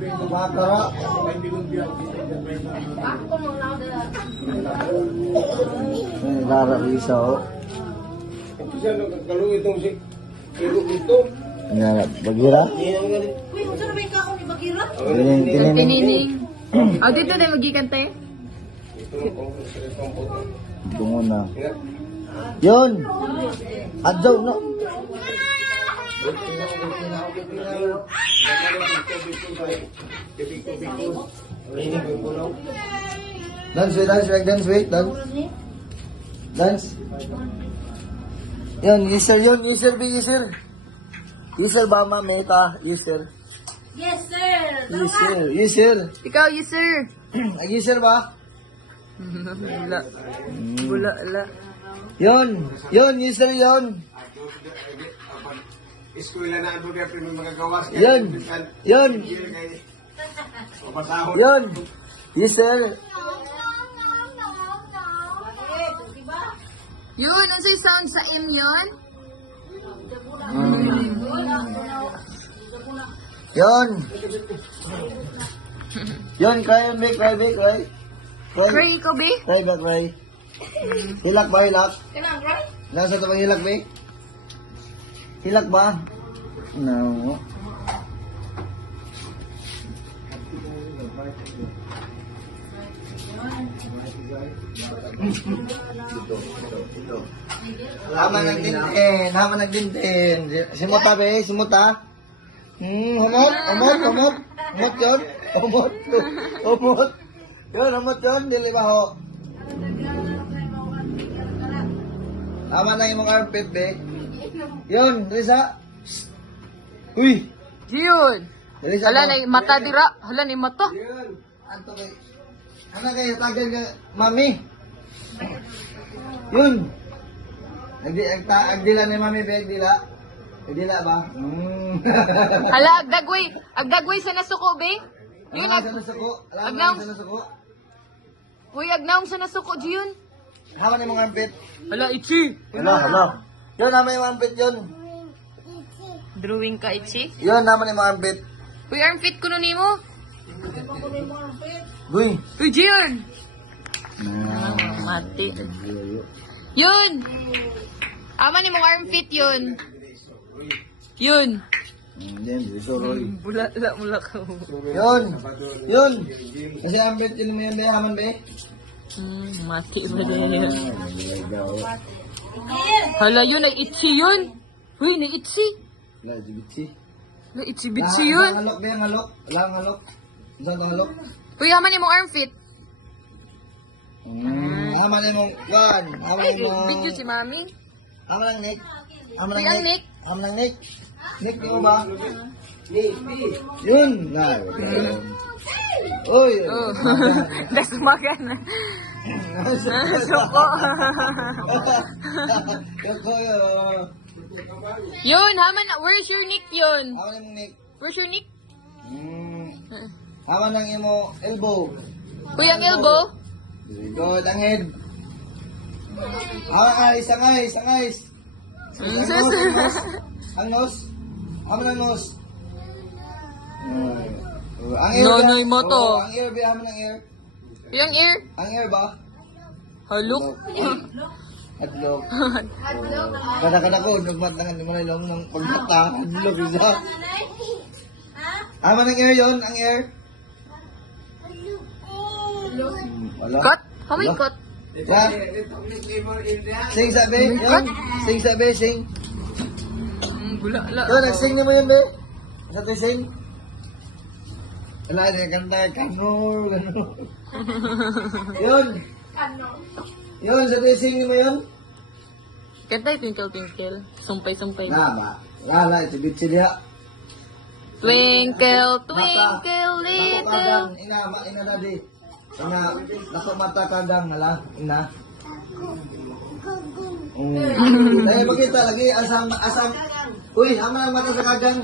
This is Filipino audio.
Makara. Lara isa o. Siya nagkalong itong si Iro dito. Nga, bagira. Uy, kung saan ba yung kakong ni Bagira? Tinining. Tinining. Oh, dito na magigante. Bungo na. Yun! Adjaw, no? Dance, wait, dance. Dance. Yun, user, User ba, mameta? User. Yes, sir. User. Ikaw, user. User ba? Wala. Wala. Yun, user yun. Eskwela na ang mga magagawas. Yun. Yun. User. Yun, ano sa'yo sound sa M yun? Yun. Yun, cry. Cray ko, be? Cry ba, cry? Hilak ba, hilak? Kailangan, right? Nasa ito bang hilak, be? Hilak ba? No. Hama nagdintin. Simuta, be, simuta. Humot yun. Humot. Yun, humot yun, dili ba ho? Tama na yung mga armpit, be. Yun, Risa. Uy! Yun. Risa, Hala na yung mata dira. Hala na yung mata. Anto kay. Ano kayo, tagal ka, mami? Yun. Agdila ni mami, be, agdila. Agdila ba? Hala, agdagway sa nasuko, be? Yun, Alam sa nasuko. Agnaw. Sa nasuko. Uy, agnaong sa nasuko, yun. Hama na yung mga armpit. Hala, ichi. Hala. Yun, hama yung mga armpit yun. Drawing ka, ichi. Yun, hama na yung mga armpit. Uy, armpit ko nun mo. Uy. Uy, yun. Mati. Yun. Ama ni mong armpit yun. Yun. Yan, soroy. Mula ka. Yun. Kasi armpit yun mo yun, be, haman, be. Mati ba din? Hala, yun, ay itsi yun. Uy, na itsi. Wala, jibitsi. Na itsi-bitsi yun. Ang alok, be, ang alok. Wala ang alok. Saan ang alok? Uy, ama ni mong armpit. Haman yung mong, yan. Haman Ay, yung mong... video si mami. Haman ang Nick. Haman Uy, ang ang Nick. Nick. Haman ang Nick. Nick, di mo ba? Yun. Na. Uy. Oh. Dasumagan. Nasuko. Yun, haman na. Where's your Nick yun? Haman yung Nick. Where's your Nick? Haman ang imo elbow. Uy, ang elbow. Very good. Ang head. Ang eyes. Ang nose. Haman ang nose. Ang ear. Nonoy mo to. Ang ear, be. Haman ang ear. Yung ear. Ang ear ba? Halok. Hadlok. Kada ko, nagmatangan mo na lang ng pagmata. Hadlok, isa. Haman ang ear yun, ang ear. Wala. Cut? How may cut? Yeah. Sing sabi. Yun. Sing sabi, sing. Bula. Yun, nagsing mo yun, be. Sa to sing. Wala, kanta, kanor, gano'n. Yun. Yun, sa to sing mo yun. Kantay twinkle. Sumpay. Ba? Wala, itibit siya. Twinkle, Mata little. kadang, ina dadi. Sana, nato mata kadang, hala, ina. Dahil makita lagi, asam. Uy, hama ang mata sa kadang.